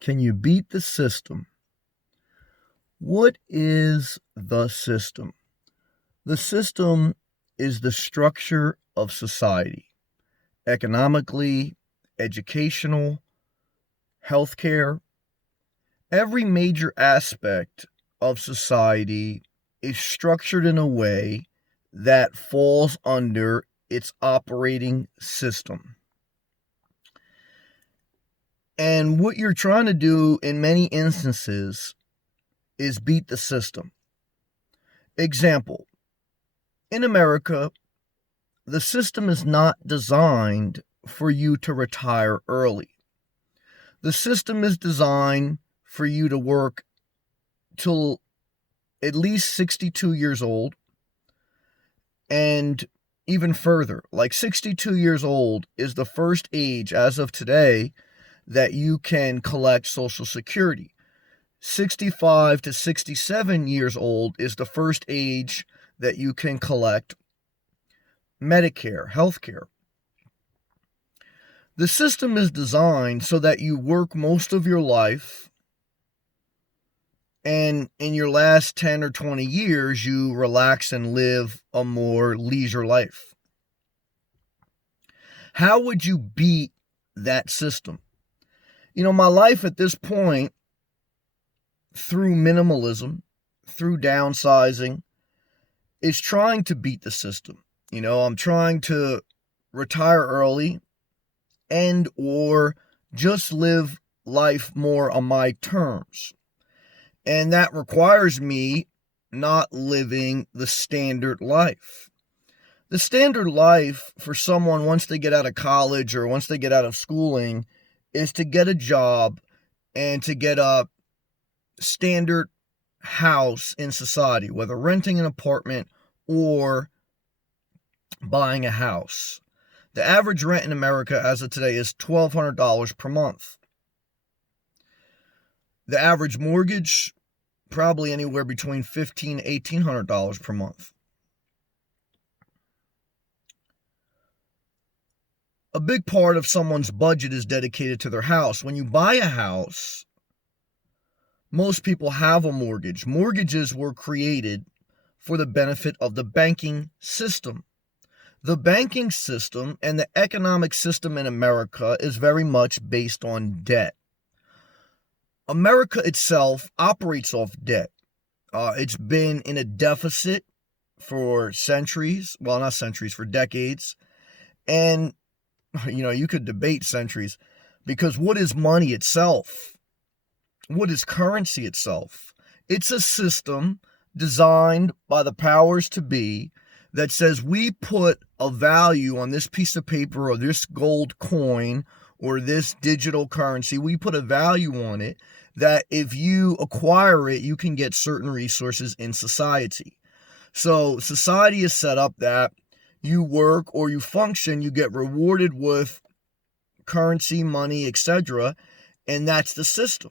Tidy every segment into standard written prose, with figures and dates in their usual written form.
Can you beat the system? What is the system? The system is the structure of society, economically, educational, healthcare. Every major aspect of society is structured in a way that falls under its operating system. And what you're trying to do in many instances is beat the system. Example, in America, the system is not designed for you to retire early. The system is designed for you to work till at least 62 years old, and even further. Like 62 years old is the first age as of today that you can collect Social Security. 65 to 67 years old is the first age that you can collect Medicare, healthcare. The system is designed so that you work most of your life, and in your last 10 or 20 years, you relax and live a more leisure life. How would you beat that system? My life at this point, through minimalism, through downsizing, is trying to beat the system. I'm trying to retire early and or just live life more on my terms. And that requires me not living the standard life. The standard life for someone once they get out of college or once they get out of schooling is to get a job and to get a standard house in society, whether renting an apartment or buying a house. The average rent in America as of today is $1,200 per month. The average mortgage, probably anywhere between $1,500 and $1,800 per month. A big part of someone's budget is dedicated to their house. When you buy a house, most people have a mortgage. Mortgages were created for the benefit of the banking system. The banking system and the economic system in America is very much based on debt. America itself operates off debt. It's been in a deficit for centuries. Well, not centuries, for decades. And, you could debate centuries, because what is money itself? What is currency itself? It's a system designed by the powers to be that says we put a value on this piece of paper or this gold coin or this digital currency. We put a value on it that if you acquire it, you can get certain resources in society. So society is set up that you work or you function, you get rewarded with currency, money, etc. And that's the system.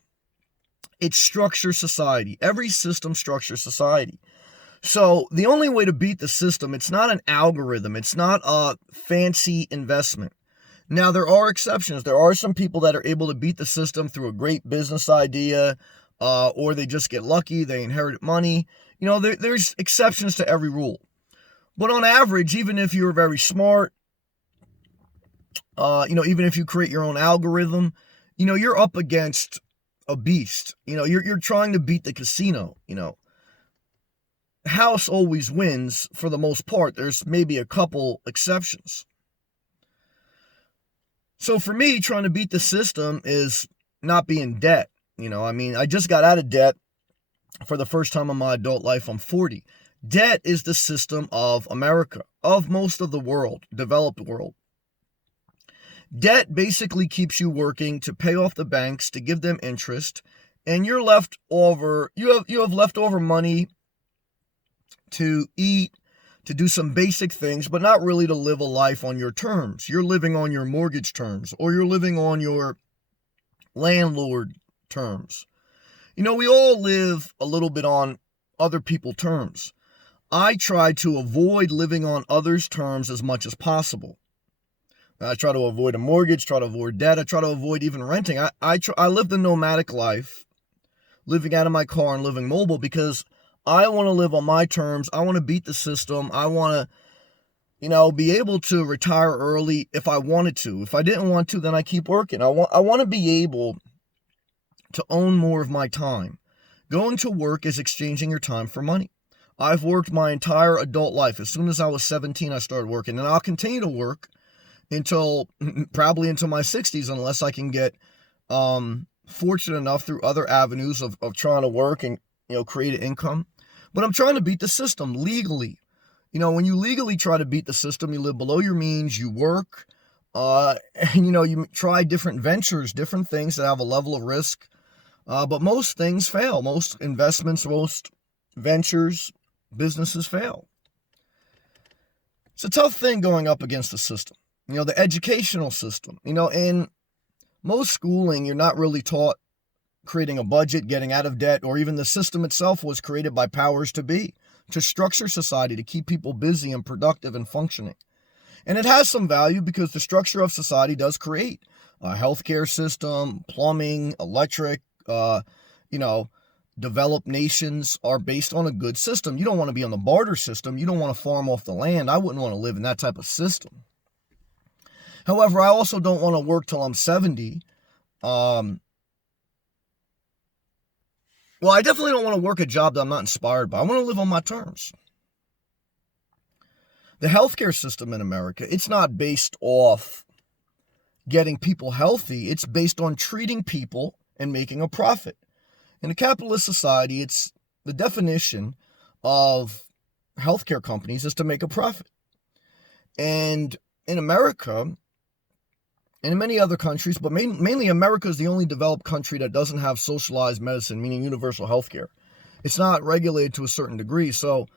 It structures society. Every system structures society. So the only way to beat the system, it's not an algorithm. It's not a fancy investment. Now, there are exceptions. There are some people that are able to beat the system through a great business idea, or they just get lucky, they inherit money. There's exceptions to every rule. But on average, even if you're very smart, even if you create your own algorithm, you're up against a beast. You're trying to beat the casino. House always wins for the most part. There's maybe a couple exceptions. So for me, trying to beat the system is not be in debt. I just got out of debt for the first time in my adult life. I'm 40. Debt is the system of America, of most of the world, developed world. Debt basically keeps you working to pay off the banks, to give them interest, and you have leftover money to eat, to do some basic things, but not really to live a life on your terms. You're living on your mortgage terms, or you're living on your landlord terms. We all live a little bit on other people's terms. I try to avoid living on others' terms as much as possible. I try to avoid a mortgage, try to avoid debt. I try to avoid even renting. I live the nomadic life, living out of my car and living mobile because I want to live on my terms. I want to beat the system. I want to, be able to retire early if I wanted to. If I didn't want to, then I keep working. I want to be able to own more of my time. Going to work is exchanging your time for money. I've worked my entire adult life. As soon as I was 17, I started working, and I'll continue to work probably until my 60s, unless I can get fortunate enough through other avenues of trying to work and create an income. But I'm trying to beat the system legally. When you legally try to beat the system, you live below your means, you work, and you try different ventures, different things that have a level of risk. But most things fail. Most investments, most ventures, businesses fail. It's a tough thing going up against the system. The educational system. In most schooling, you're not really taught creating a budget, getting out of debt, or even the system itself was created by powers to be, to structure society, to keep people busy and productive and functioning. And it has some value because the structure of society does create a healthcare system, plumbing, electric, developed nations are based on a good system. You don't want to be on the barter system. You don't want to farm off the land. I wouldn't want to live in that type of system. However, I also don't want to work till I'm 70. I definitely don't want to work a job that I'm not inspired by. I want to live on my terms. The healthcare system in America, it's not based off getting people healthy. It's based on treating people and making a profit. In a capitalist society, it's the definition of healthcare companies is to make a profit. And in America, and in many other countries, but mainly America is the only developed country that doesn't have socialized medicine, meaning universal health care. It's not regulated to a certain degree. So,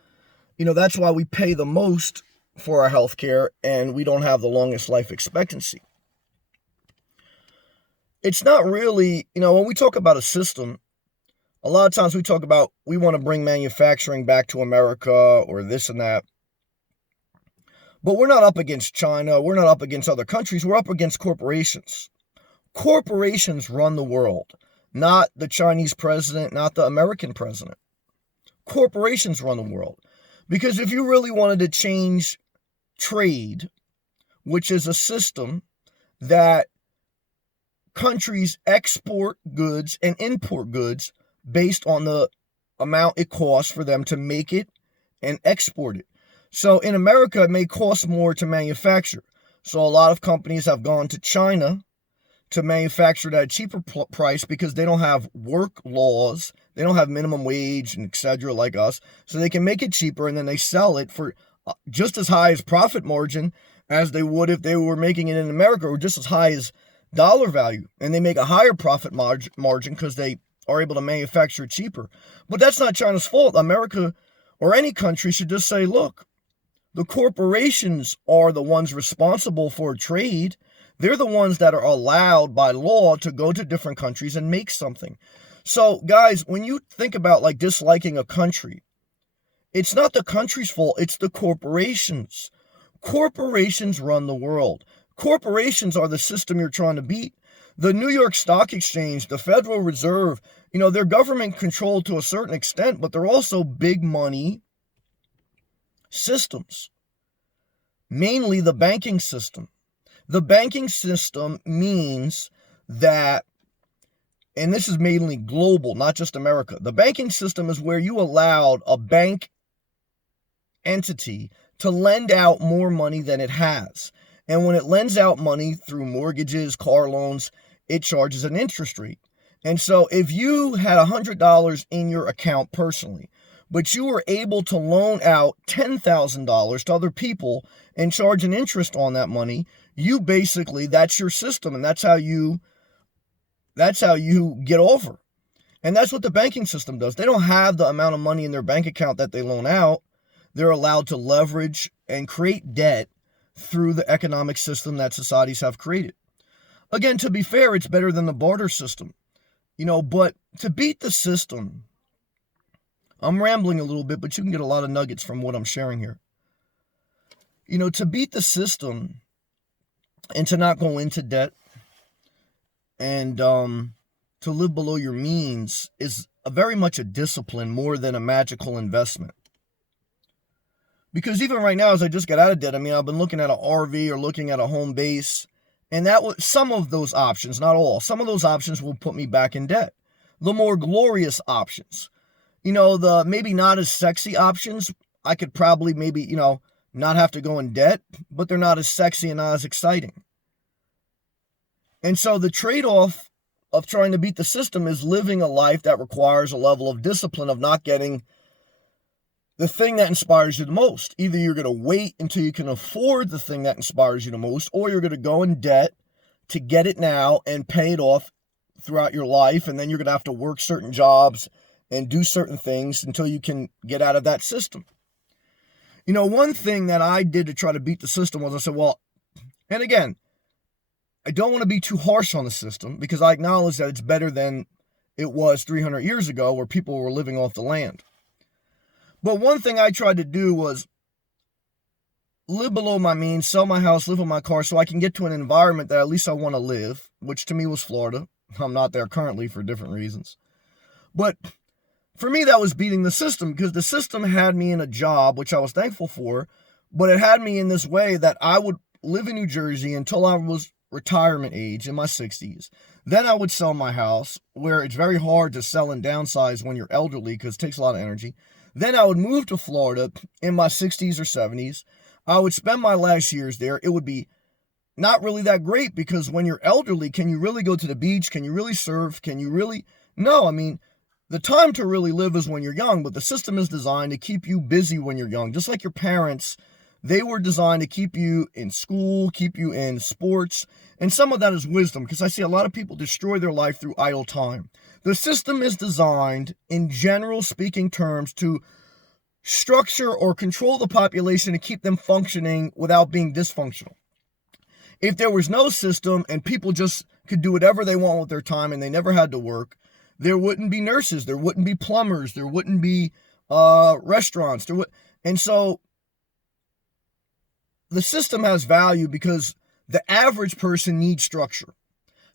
that's why we pay the most for our health care and we don't have the longest life expectancy. It's not really, when we talk about a system, a lot of times we talk about we want to bring manufacturing back to America or this and that. But we're not up against China. We're not up against other countries. We're up against corporations. Corporations run the world, not the Chinese president, not the American president. Corporations run the world. Because if you really wanted to change trade, which is a system that countries export goods and import goods based on the amount it costs for them to make it and export it. So in America, it may cost more to manufacture. So a lot of companies have gone to China to manufacture at a cheaper price because they don't have work laws. They don't have minimum wage and et cetera like us. So they can make it cheaper and then they sell it for just as high as profit margin as they would if they were making it in America, or just as high as dollar value. And they make a higher profit margin because they are able to manufacture it cheaper. But that's not China's fault. America or any country should just say, look, the corporations are the ones responsible for trade. They're the ones that are allowed by law to go to different countries and make something. So, guys, when you think about disliking a country, it's not the country's fault, it's the corporations. Corporations run the world. Corporations are the system you're trying to beat. The New York Stock Exchange, the Federal Reserve, they're government controlled to a certain extent, but they're also big money systems, mainly the banking system. The banking system means that, and this is mainly global, not just America, the banking system is where you allowed a bank entity to lend out more money than it has. And when it lends out money through mortgages, car loans, it charges an interest rate. And so if you had $100 in your account personally, but you were able to loan out $10,000 to other people and charge an interest on that money, you basically, that's your system, and that's how you get over. And that's what the banking system does. They don't have the amount of money in their bank account that they loan out. They're allowed to leverage and create debt through the economic system that societies have created. Again, to be fair, it's better than the barter system. But to beat the system, I'm rambling a little bit, but you can get a lot of nuggets from what I'm sharing here. To beat the system, and to not go into debt, and to live below your means is very much a discipline more than a magical investment. Because even right now, as I just got out of debt, I mean, I've been looking at an RV or looking at a home base, and that was some of those options, not all. Some of those options will put me back in debt. The more glorious options, the maybe not as sexy options, I could probably maybe, not have to go in debt, but they're not as sexy and not as exciting. And so the trade-off of trying to beat the system is living a life that requires a level of discipline of not getting the thing that inspires you the most. Either you're going to wait until you can afford the thing that inspires you the most, or you're going to go in debt to get it now and pay it off throughout your life, and then you're going to have to work certain jobs and do certain things until you can get out of that system. One thing that I did to try to beat the system was I said, well, and again, I don't want to be too harsh on the system because I acknowledge that it's better than it was 300 years ago where people were living off the land. But one thing I tried to do was live below my means, sell my house, live in my car so I can get to an environment that at least I want to live, which to me was Florida. I'm not there currently for different reasons. But for me, that was beating the system because the system had me in a job, which I was thankful for, but it had me in this way that I would live in New Jersey until I was retirement age in my 60s. Then I would sell my house, where it's very hard to sell and downsize when you're elderly because it takes a lot of energy. Then I would move to Florida in my 60s or 70s. I would spend my last years there. It would be not really that great because when you're elderly, can you really go to the beach? Can you really surf? Can you really? No, I mean, the time to really live is when you're young, but the system is designed to keep you busy when you're young. Just like your parents, they were designed to keep you in school, keep you in sports. And some of that is wisdom because I see a lot of people destroy their life through idle time. The system is designed, in general speaking terms, to structure or control the population to keep them functioning without being dysfunctional. If there was no system and people just could do whatever they want with their time and they never had to work, there wouldn't be nurses, there wouldn't be plumbers, there wouldn't be restaurants. And so the system has value because the average person needs structure.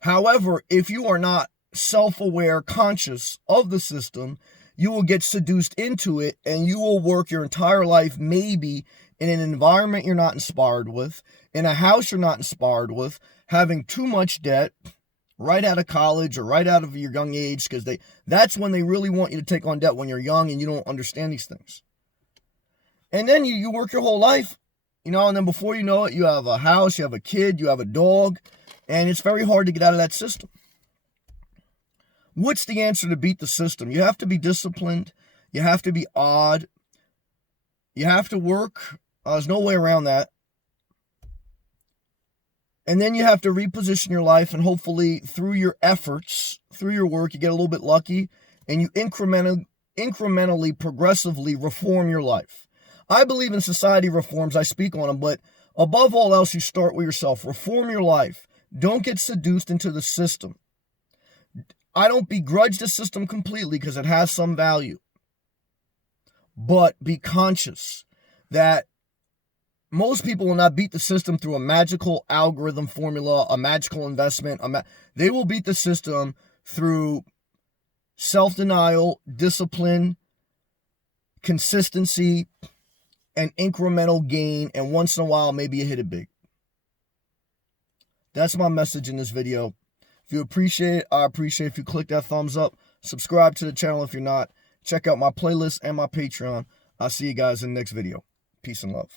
However, if you are not self-aware, conscious of the system, you will get seduced into it and you will work your entire life maybe in an environment you're not inspired with, in a house you're not inspired with, having too much debt right out of college or right out of your young age because that's when they really want you to take on debt, when you're young and you don't understand these things. And then you work your whole life, and then before you know it, you have a house, you have a kid, you have a dog, and it's very hard to get out of that system. What's the answer to beat the system? You have to be disciplined. You have to be odd. You have to work. There's no way around that. And then you have to reposition your life, and hopefully through your efforts, through your work, you get a little bit lucky, and you incrementally, progressively reform your life. I believe in society reforms. I speak on them, but above all else, you start with yourself. Reform your life. Don't get seduced into the system. I don't begrudge the system completely because it has some value. But be conscious that most people will not beat the system through a magical algorithm formula, a magical investment. They will beat the system through self-denial, discipline, consistency, and incremental gain, and once in a while, maybe you hit it big. That's my message in this video. If you appreciate it, I appreciate if you click that thumbs up. Subscribe to the channel if you're not. Check out my playlist and my Patreon. I'll see you guys in the next video. Peace and love.